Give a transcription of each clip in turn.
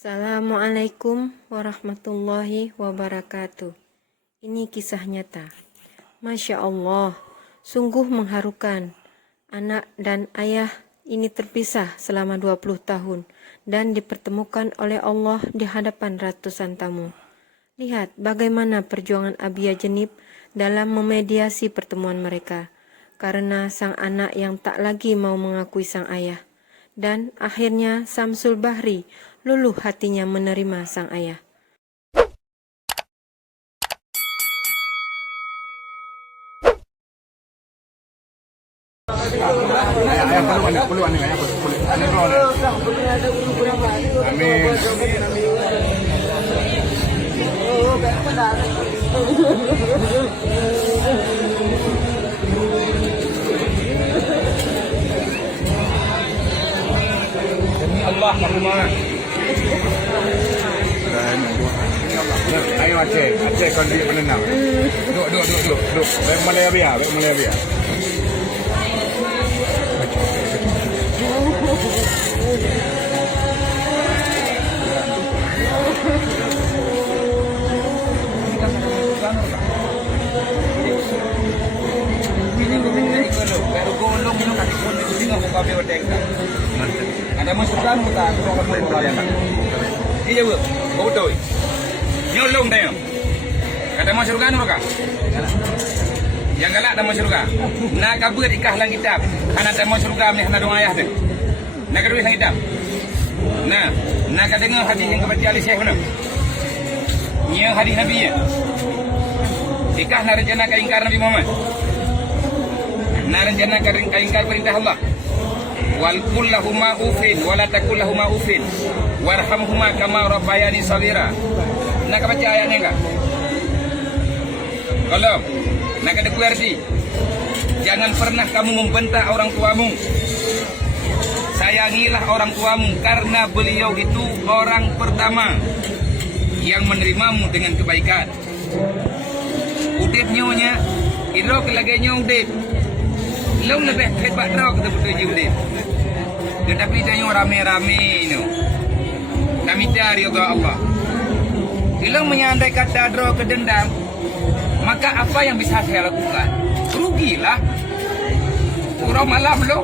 Assalamualaikum warahmatullahi wabarakatuh. Ini kisah nyata. Masya Allah, sungguh mengharukan. Anak dan ayah ini terpisah selama 20 tahun dan dipertemukan oleh Allah di hadapan ratusan tamu. Lihat bagaimana perjuangan Abia Jenib dalam memediasi pertemuan mereka, karena sang anak yang tak lagi mau mengakui sang ayah. Dan akhirnya Samsul Bahri luluh hatinya menerima sang ayah. Allah Maha. Ayo Aceh kau duit menenang. Duduk. Baik Malaya biar. Ada masukan kita kalau boleh tak? Iya bu, betul. Nyolong dah. Kata masukan mereka. Yang galak ada masukan. Nak kabur ikah lang kitab. Anak ada masukan ni anak dong ayah tu. Nak kedua lang kitab. Nak dengar hadis yang kebaca Ali Syekh mana? Nya hadis Nabi ya. Ikah nak rencana ingkar Nabi Muhammad. Nak rencana ingkar perintah Allah. Wal kullahuma ufin wala takullahuma ufin warhamhuma kama rabbayani saghira. Nak baca ayatnya enggak? Kalau nak ada arti, jangan pernah kamu membentak orang tuamu. Sayangilah orang tuamu karena beliau itu orang pertama yang menerimamu dengan kebaikan. Udip nyonya, idro kelaganya udip. Long lebih hebat dah kita betul udip. Tetapi jangan rame-rame ini. Kami cari Allah. Bila menyandai kata draw ke dendam, maka apa yang bisa saya lakukan? Rugilah. Orang malam lo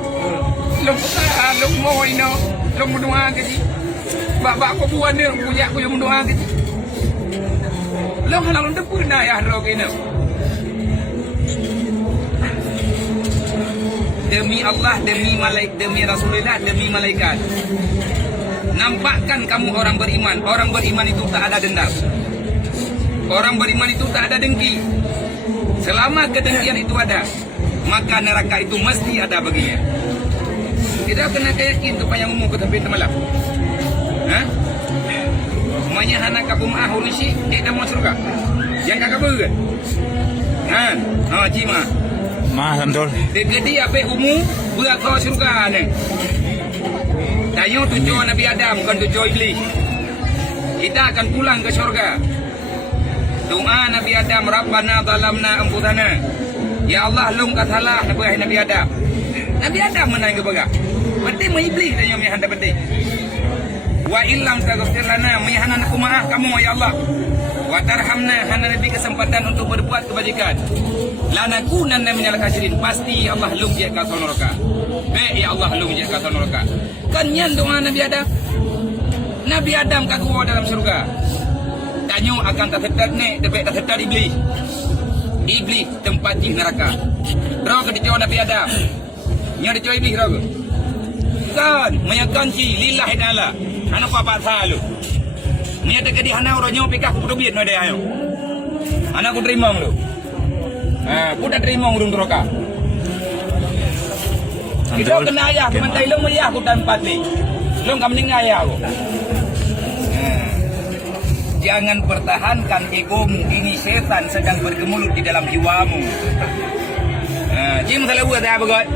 putar, lo mau ini, lo mendoa ke si. Bapa aku buat ni, punya aku yang mendoa ke si. Lo halang depan dah ya draw ke ini. Demi Allah, demi Rasulullah, demi malaikat. Nampakkan kamu orang beriman. Orang beriman itu tak ada dendam. Orang beriman itu tak ada dengki. Selama kedengkian itu ada, maka neraka itu mesti ada baginya. Tidak kena yakin supaya ngomong ke tempat malam. Semuanya anak kabum ahul isi, dia mau surga. Yang kakak ber. Cima. Santol. Jadi apa umum berat kau surga ni. Tanya tujuan Nabi Adam bukan tujuan iblis. Kita akan pulang ke surga. Doa Nabi Adam, Rabbana zalamna anfusana. Ya Allah, lung katalah Nabi Adam. Nabi Adam menang ke baga. Penting iblis dan yang mehanda penting. Wa illam taghfir lana, mehana nak maaf kamu ya Allah. Wa tarhamna, hana nabi kesempatan untuk berbuat kebajikan. Lanakunanna minal khasirin, pasti Allah lung je ka neraka. Ya Allah lung je ka neraka. Kan nyan doa Nabi Adam. Nabi Adam kat gua dalam surga. Tanyo akan tersedar ni, debek tersedar iblis. Iblis tempat di neraka. Roh ke dijawab Nabi Adam. Nya dijawab iblis roh. Kan menyakanci lillahi taala. Anak apa salu. Ni ada ke di hana orang nyo pikah ku duit no dia ayo. Anak ku terima lu. Aku dah terima urung neraka. Kita kena ayah, mentai long ayah aku tempat ni. Long kamu ning ayah aku. Jangan pertahankan egomu, ini setan sedang bergemulut di dalam jiwamu. Jim salah buat apa god?